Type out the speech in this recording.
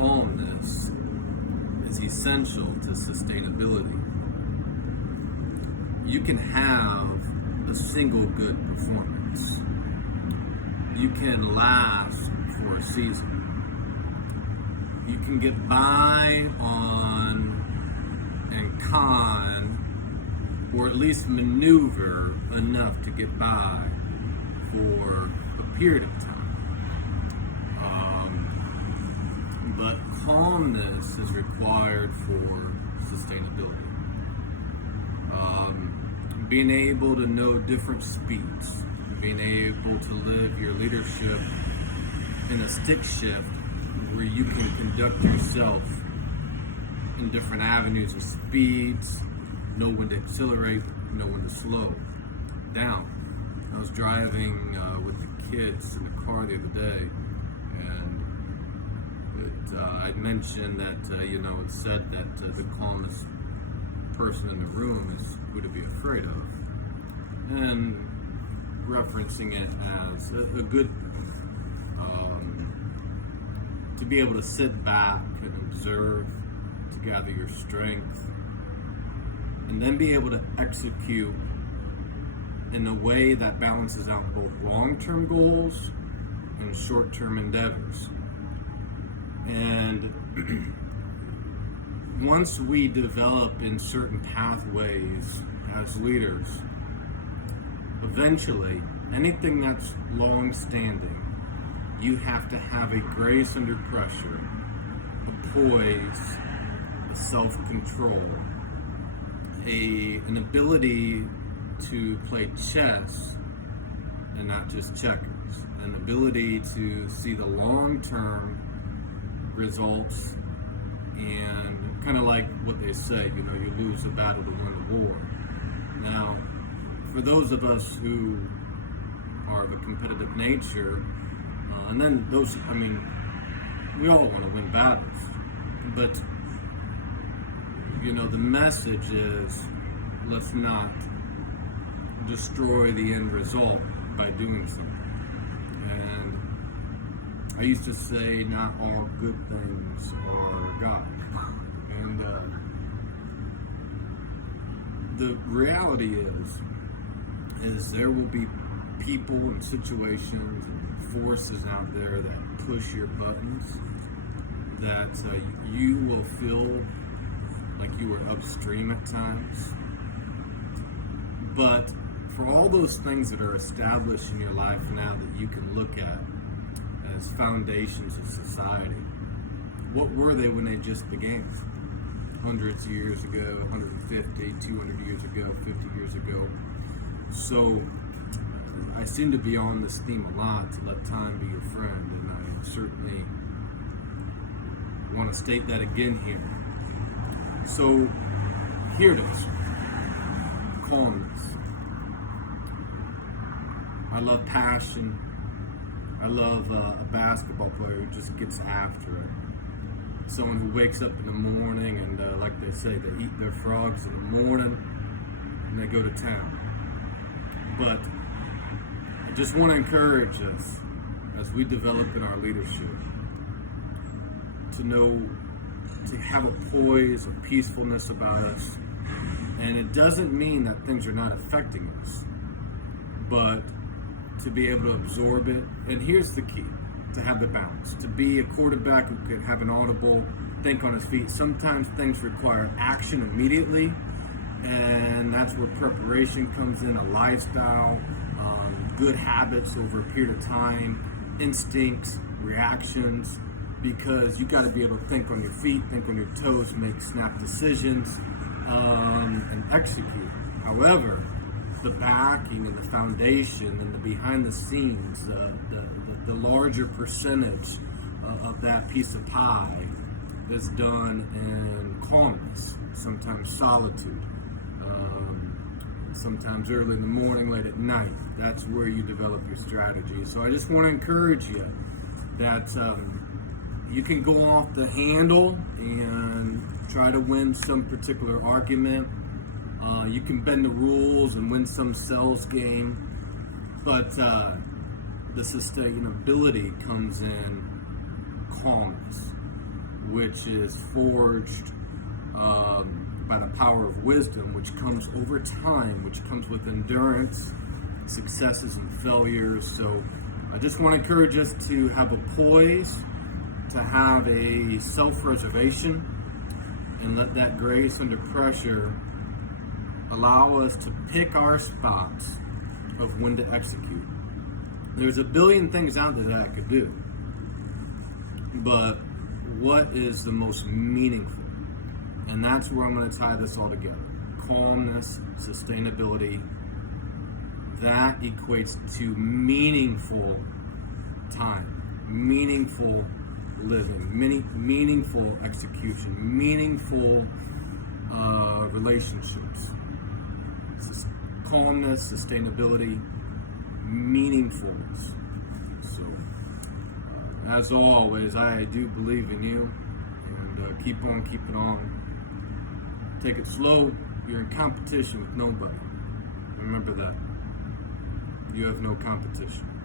calmness is essential to sustainability. You can have a single good performance. You can last for a season. You can get by on and con, or at least maneuver enough to get by for a period of time. But calmness is required for sustainability. Being able to know different speeds, being able to live your leadership in a stick shift where you can conduct yourself in different avenues of speeds, know when to accelerate, know when to slow down. I was driving with the kids in the car the other day, and I mentioned that, it said that the calmest person in the room is who to be afraid of, and referencing it as a good thing. To be able to sit back and observe, to gather your strength, and then be able to execute in a way that balances out both long-term goals and short-term endeavors. And once we develop in certain pathways as leaders, eventually, anything that's long-standing, you have to have a grace under pressure, a poise, a self-control, an ability to play chess and not just checkers, an ability to see the long-term results, and kind of like what they say, you lose a battle to win a war. Now, for those of us who are of a competitive nature, and then we all want to win battles, but the message is, let's not destroy the end result by doing something. And I used to say, not all good things are God. And the reality is there will be people and situations and forces out there that push your buttons, that you will feel like you were upstream at times. But for all those things that are established in your life now that you can look at as foundations of society, what were they when they just began? Hundreds of years ago, 150, 200 years ago, 50 years ago. So I seem to be on this theme a lot, to let time be your friend, and I certainly want to state that again here. So here it is, calmness. I love passion. I love a basketball player who just gets after it. Someone who wakes up in the morning and, like they say, they eat their frogs in the morning and they go to town. But I just want to encourage us as we develop in our leadership to have a poise, a peacefulness about us. And it doesn't mean that things are not affecting us, but to be able to absorb it. And here's the key, to have the balance, to be a quarterback who could have an audible think on his feet. Sometimes things require action immediately, and that's where preparation comes in, a lifestyle, good habits over a period of time, instincts, reactions, because you got to be able to think on your feet, think on your toes, make snap decisions, and execute. However, the backing and the foundation and the behind the scenes, the larger percentage of that piece of pie is done in calmness, sometimes solitude, sometimes early in the morning, late at night. That's where you develop your strategy. So I just want to encourage you that you can go off the handle and try to win some particular argument. You can bend the rules and win some sales game, but the sustainability comes in calmness. which is forged by the power of wisdom, which comes over time, which comes with endurance, successes and failures. So I just want to encourage us to have a poise, to have a self-preservation, and let that grace under pressure allow us to pick our spots of when to execute. There's a billion things out there that I could do, but what is the most meaningful? And that's where I'm going to tie this all together. Calmness, sustainability, that equates to meaningful time, meaningful living, meaningful execution, meaningful relationships. Calmness, sustainability, meaningfulness. So, as always, I do believe in you, and keep on keeping on. Take it slow. You're in competition with nobody. Remember that. You have no competition.